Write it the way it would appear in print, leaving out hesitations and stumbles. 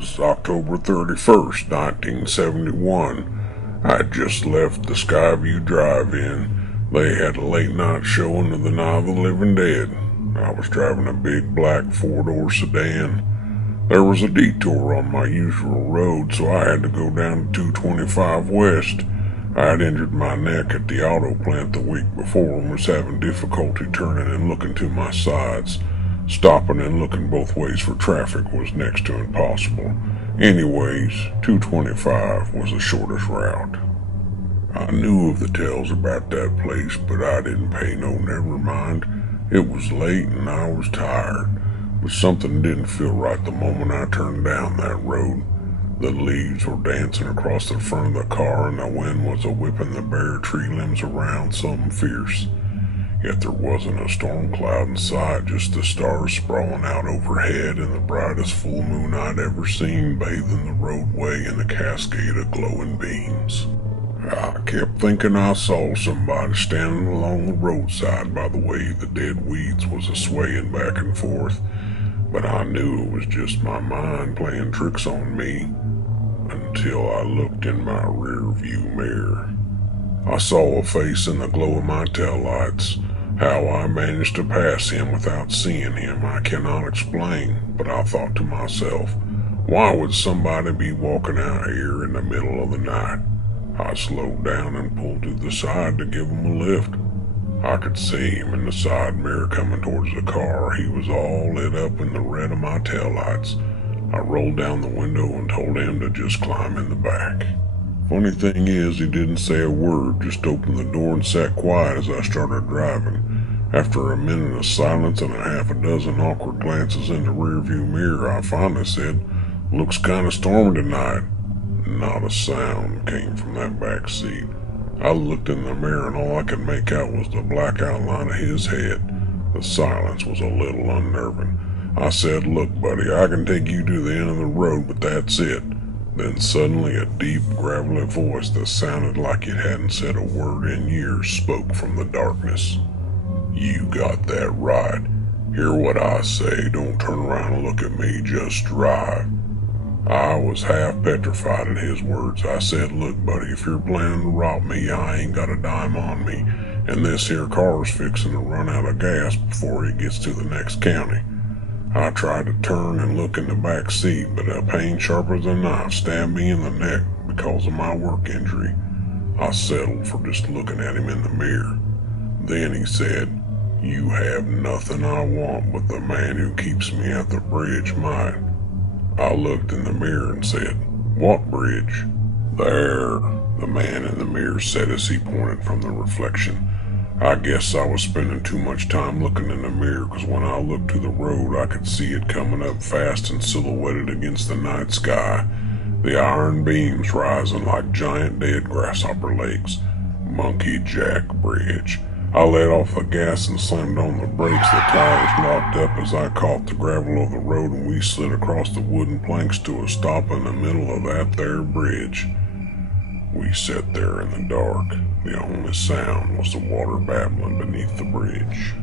was October 31st, 1971. I had just left the Skyview Drive-In. They had a late-night showing of the Night of the Living Dead. I was driving a big black four-door sedan. There was a detour on my usual road, so I had to go down to 225 West. I had injured my neck at the auto plant the week before and was having difficulty turning and looking to my sides. Stopping and looking both ways for traffic was next to impossible. Anyways, 225 was the shortest route. I knew of the tales about that place, but I didn't pay no never mind. It was late and I was tired, but something didn't feel right the moment I turned down that road. The leaves were dancing across the front of the car and the wind was a-whipping the bare tree limbs around something fierce. Yet there wasn't a storm cloud in sight, just the stars sprawling out overhead and the brightest full moon I'd ever seen bathing the roadway in a cascade of glowing beams. I kept thinking I saw somebody standing along the roadside by the way the dead weeds was a-swaying back and forth, but I knew it was just my mind playing tricks on me until I looked in my rearview mirror. I saw a face in the glow of my taillights. How I managed to pass him without seeing him I cannot explain, but I thought to myself, why would somebody be walking out here in the middle of the night? I slowed down and pulled to the side to give him a lift. I could see him in the side mirror coming towards the car. He was all lit up in the red of my taillights. I rolled down the window and told him to just climb in the back. Funny thing is, he didn't say a word, just opened the door and sat quiet as I started driving. After a minute of silence and a half a dozen awkward glances in the rearview mirror, I finally said, "Looks kinda stormy tonight." Not a sound came from that back seat. I looked in the mirror and all I could make out was the black outline of his head. The silence was a little unnerving. I said, "Look, buddy, I can take you to the end of the road, but that's it." Then suddenly a deep, gravelly voice that sounded like it hadn't said a word in years spoke from the darkness. "You got that right. Hear what I say. Don't turn around and look at me. Just drive." I was half petrified at his words. I said, "Look, buddy, if you're planning to rob me, I ain't got a dime on me, and this here car's fixing to run out of gas before it gets to the next county." I tried to turn and look in the back seat, but a pain sharp as a knife stabbed me in the neck because of my work injury. I settled for just looking at him in the mirror. Then he said, "You have nothing I want, but the man who keeps me at the bridge might." I looked in the mirror and said, "What bridge?" "There," the man in the mirror said as he pointed from the reflection. I guess I was spending too much time looking in the mirror, because when I looked to the road I could see it coming up fast and silhouetted against the night sky, the iron beams rising like giant dead grasshopper legs. Monkey Jack Bridge. I let off the gas and slammed on the brakes. The tires locked up as I caught the gravel of the road and we slid across the wooden planks to a stop in the middle of that there bridge. We sat there in the dark. The only sound was the water babbling beneath the bridge.